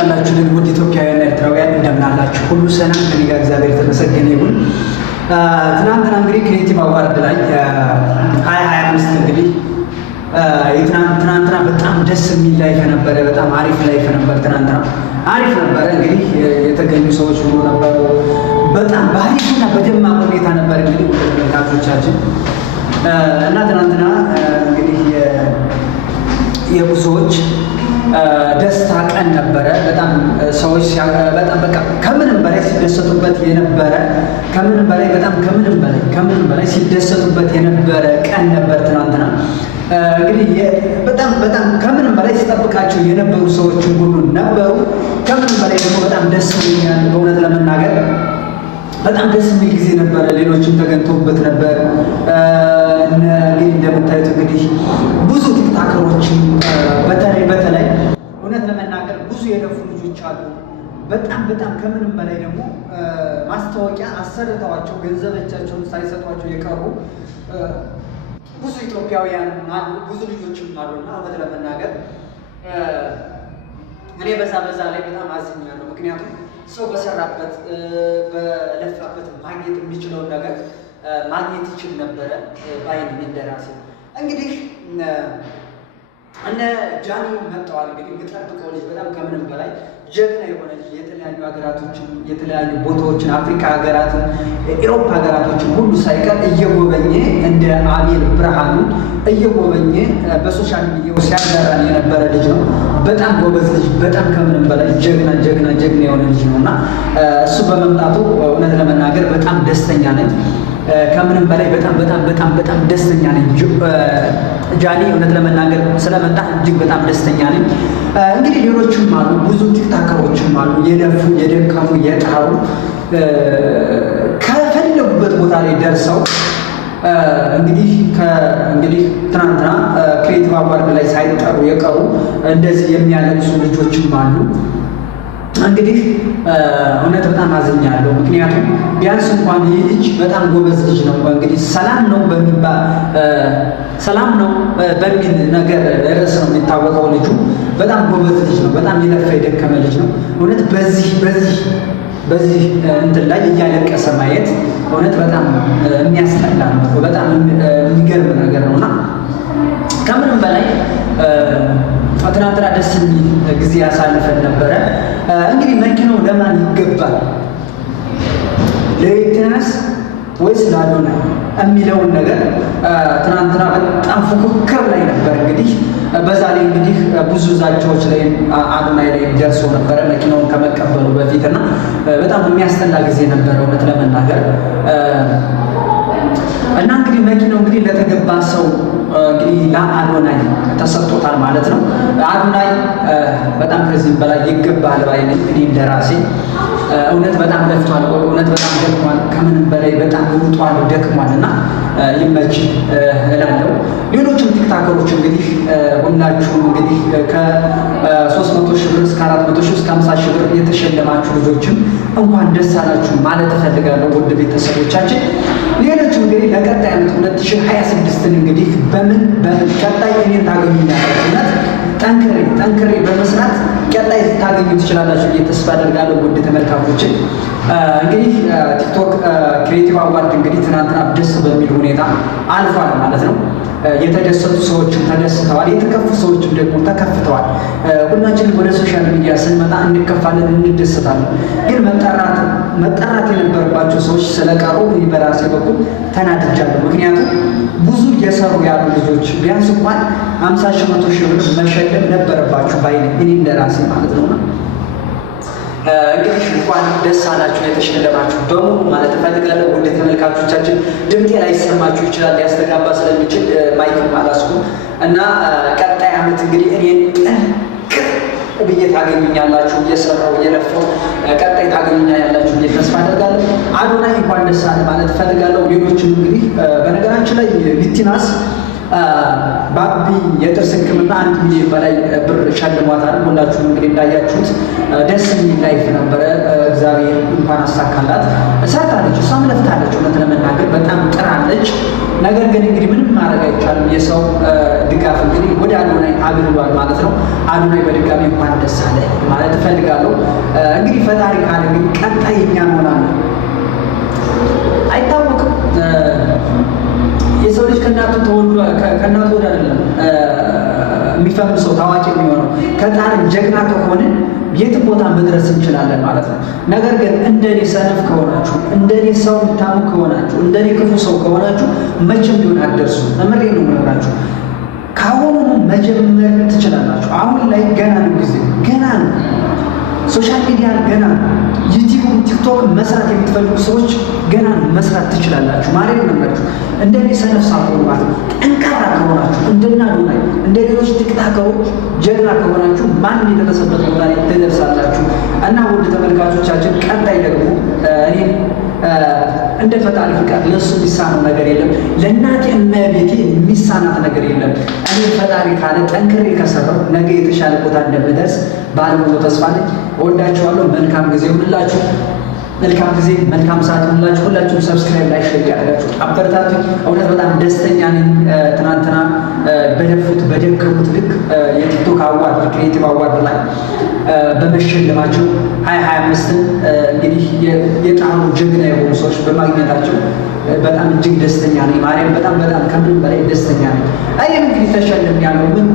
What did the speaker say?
እንደምናላችሁ ለውድ ኢትዮጵያውያን ኤርትራውያን እንደምናላችሁ ሁሉ ሰላም ከኔ ጋር እግዚአብሔር የተመሰገነ ይሁን። ትናንትና እንግዲህ ክሬቲቭ አዋርድ ላይ 2025 እንግዲህ ትናንትና በጣም ደስ የሚል ላይፍ ነበረ። በጣም አሪፍ ላይፍ ነበር። ትናንትና አሪፍ ነበረ። እንግዲህ የተገኙ ሰዎች ሁሉ ነበሩ። በጣም ባሪፍና በደማቅ ሁኔታ ነበር እንግዲህ ወደ ተመልካቾቻችን እና ትናንትና እንግዲህ የብዙዎች ደስታ ቀን ነበረ። በጣም ሰዎች በጣም በቃ ከምንም በላይ ሲደሰቱበት የነበረ ከምንም በላይ ሲደሰቱበት የነበረ ቀን ነበር ትናንትና። እንግዲህ በጣም ከምንም በላይ ሲጠብቃቸው የነበሩ ሰዎች ሁሉ ነበሩ። ከምንም በላይ ደግሞ በጣም ደስ ይላል። በእውነት ለመናገር በጣም ደስ የሚል ጊዜ ነበረ። ሌሎችም ተገኝተውበት ነበር። እንግዲህ እንደምታዩት እንግዲህ ብዙ ቲክታከሮችን በተለይ እውነት ለመናገር ብዙ የለፉ ልጆች አሉ። በጣም ከምንም በላይ ደግሞ ማስታወቂያ አሰርተዋቸው ገንዘቦቻቸውን ሳይሰጧቸው የቀሩ ብዙ ኢትዮጵያውያን አሉ፣ ብዙ ልጆችም አሉና እውነት ለመናገር እኔ በዛ ላይ በጣም አዝኛለሁ። ምክንያቱም ሰው በሰራበት በለፋበት ማግኘት የሚችለውን ነገር ማግኘት ይችል ነበረ ባይን እንደራሴ። እንግዲህ እነ ጃኒ መጥተዋል። እንግዲህ የምጠብቀው ልጅ በጣም ከምንም በላይ ጀግና የሆነ ልጅ የተለያዩ ሀገራቶችን የተለያዩ ቦታዎችን አፍሪካ ሀገራትን ኢሮፓ ሀገራቶችን ሁሉ ሳይቀር እየጎበኘ እንደ አቤል ብርሃኑ እየጎበኘ በሶሻል ሚዲያው ሲያጋራን የነበረ ልጅ ነው። በጣም ጎበዝ ልጅ፣ በጣም ከምንም በላይ ጀግና የሆነ ልጅ ነው እና እሱ በመምጣቱ እውነት ለመናገር በጣም ደስተኛ ነኝ። ከምንም በላይ በጣም ደስተኛ ነኝ። ጃኒ እውነት ለመናገር ስለመጣ እጅግ በጣም ደስተኛ ነኝ። እንግዲህ ሌሎችም አሉ፣ ብዙ ቲክታከሮችም አሉ የለፉ የደከሙ የጣሩ ከፈለጉበት ቦታ ላይ ደርሰው እንግዲህ ትናንትና ክሬቲቭ አዋርድ ላይ ሳይጠሩ የቀሩ እንደዚህ የሚያለቅሱ ልጆችም አሉ። እንግዲህ እውነት በጣም አዝኛለሁ። ምክንያቱም ቢያንስ እንኳን ይህ ልጅ በጣም ጎበዝ ልጅ ነው። እንግዲህ ሰላም ነው በሚል ነገር ርዕስ ነው የሚታወቀው። ልጁ በጣም ጎበዝ ልጅ ነው። በጣም የለፋ የደከመ ልጅ ነው። እውነት በዚህ እንትን ላይ እያለቀሰ ማየት እውነት በጣም የሚያስጠላ ነው። በጣም የሚገርም ነገር ነውና ከምንም በላይ ትናንትና ደስ የሚል ጊዜ ያሳልፈን ነበረ። እንግዲህ መኪናው ለማን ይገባል? ለኤርትራስ ወይስ ለአዶናይ የሚለውን ነገር ትናንትና በጣም ፉክክር ላይ ነበር። እንግዲህ በዛ ላይ እንግዲህ ብዙ ዛቻዎች ላይ አዶናይ ላይ ደርሶ ነበረ መኪናውን ከመቀበሉ በፊት እና በጣም የሚያስጠላ ጊዜ ነበረ እውነት ለመናገር እና እንግዲህ መኪናው እንግዲህ ለተገባ ሰው እንግዲህ ለአዶናይ ተሰጥቶታል ማለት ነው። አዶናይ በጣም ከዚህ በላይ ይገባል ባይ ነኝ እኔ እንደራሴ። እውነት በጣም ለፍቷል፣ እውነት በጣም ደክሟል፣ ከምንም በላይ በጣም ሩጧል፣ ደክሟል እና ይመች እላለሁ። ሌሎችም ቲክታከሮች እንግዲህ ሁላችሁም እንግዲህ ከ300 ሺህ ብር እስከ 400 ሺህ እስከ 50 ሺህ ብር የተሸለማችሁ ልጆችም እንኳን ደስ አላችሁ ማለት እፈልጋለሁ ውድ ቤተሰቦቻችን። ሌሎችም እንግዲህ ለቀጣይ ዓመት 2026ን እንግዲህ በምን ቀጣይ እኔን ታገኙኛላችሁ። ጠንክሬ በመስራት ቀጣይ ታገኙ ትችላላችሁ ብዬ ተስፋ አደርጋለሁ ውድ ተመልካቾች። እንግዲህ ቲክቶክ ክሬቲቭ አዋርድ እንግዲህ ትናንትና ደስ በሚል ሁኔታ አልፏል ማለት ነው። የተደሰቱ ሰዎችም ተደስተዋል፣ የተከፉ ሰዎችም ደግሞ ተከፍተዋል። ሁላችንም ወደ ሶሻል ሚዲያ ስንመጣ እንከፋለን፣ እንደሰታለን። ግን መጠራት የነበረባቸው ሰዎች ስለቀሩ በራሴ በኩል ተናድጃለሁ። ምክንያቱም ብዙ እየሰሩ ያሉ ልጆች ቢያንስ እንኳን 50 ሺህ 100 ሺህ ብር መሸለም ነበረባችሁ ባይ ነኝ እኔ እንደራሴ ማለት ነውና እንግዲህ እንኳን ደስ አላችሁ የተሸለማችሁ በሙሉ ማለት እፈልጋለሁ ውድ ተመልካቾቻችን። ድምጤ ላይ ይሰማችሁ ይችላል፣ ሊያስተጋባ ስለሚችል ማይክም አላስኩም እና ቀጣይ ዓመት እንግዲህ እኔን ጠንክር ብዬ ታገኙኛላችሁ፣ እየሰራሁ እየለፋሁ ቀጣይ ታገኙኛላችሁ ብዬ ተስፋ አደርጋለሁ። አዶናይ እንኳን ደስ አለ ማለት እፈልጋለሁ። ሌሎችም እንግዲህ በነገራችን ላይ ሊቲናስ ባቢ የጥርስ ሕክምና 1 ሚሊዮን በላይ ብር ሸልሟታል። ሁላችሁም እንግዲህ እንዳያችሁት ደስ የሚል ላይፍ ነበረ። እግዚአብሔር እንኳን አሳካላት። ሰርታለች፣ እሷም ለፍታለች። እውነት ለመናገር በጣም ጥራለች። ነገር ግን እንግዲህ ምንም ማድረግ አይቻልም። የሰው ድጋፍ እንግዲህ ወደ አዶናይ አግልሏል ማለት ነው። አዶናይ በድጋሚ እንኳን ደስ አለ ማለት እፈልጋለሁ። እንግዲህ ፈጣሪ ካለ እንግዲህ ቀጣይ የኛ እንሆናለን አይታወቅም። የሰው ልጅ ከእናቱ ተወልዶ ከእናቱ ወደ አይደለም የሚፈምሰው ታዋቂ የሚሆነው ከጣርን ጀግና ከሆነ የትም ቦታ መድረስ እንችላለን ማለት ነው። ነገር ግን እንደኔ ሰነፍ ከሆናችሁ፣ እንደኔ ሰው የምታሙ ከሆናችሁ፣ እንደኔ ክፉ ሰው ከሆናችሁ መቼም ቢሆን አትደርሱ። እምሬ ነው የምነግራችሁ። ከአሁኑ መጀመር ትችላላችሁ። አሁን ላይ ገና ነው ጊዜ ገና ነው። ሶሻል ሚዲያ ገና ነው። ዩቲዩብ፣ ቲክቶክ መስራት የምትፈልጉ ሰዎች ገና ነው መስራት ትችላላችሁ ማለት ነው። እንደኔ ሰነፍ ሳትሆኑ ማለት ነው። ጠንካራ ከሆናችሁ እንደና አዶናይ እንደ ሌሎች ቲክቶከሮች ጀግና ከሆናችሁ ማን የደረሰበት ቦታ ላይ ትደርሳላችሁ። እና ውድ ተመልካቾቻችን ቀጣይ ደግሞ እኔ እንደ ፈጣሪ ፍቃድ ለእሱ የሚሳነው ነገር የለም። ለእናቴ እመቤቴ የሚሳናት ነገር የለም። እኔ ፈጣሪ ካለ ጠንክሬ ከሰራው ነገ የተሻለ ቦታ እንደምደርስ ባለሙሉ ተስፋ ነኝ። እወዳችኋለሁ። መልካም ጊዜ ይሁንላችሁ። መልካም ጊዜ፣ መልካም ሰዓት ይሁንላችሁ። ሁላችሁም ሰብስክራይብ፣ ላይክ፣ ሼር ያደርጋችሁ አበረታቱኝ። እውነት በጣም ደስተኛ ነኝ። ትናንትና በደፉት በደከሙት ልክ የቲክቶክ አዋርድ ክሬቲቭ አዋርድ ላይ በመሸለማቸው 2025ን እንግዲህ የጣሉ ጀግና የሆኑ ሰዎች በማግኘታቸው በጣም እጅግ ደስተኛ ነኝ። ማርያም በጣም ከምንም በላይ ደስተኛ ነኝ። እኔም እንግዲህ ተሸልም ያለው ምን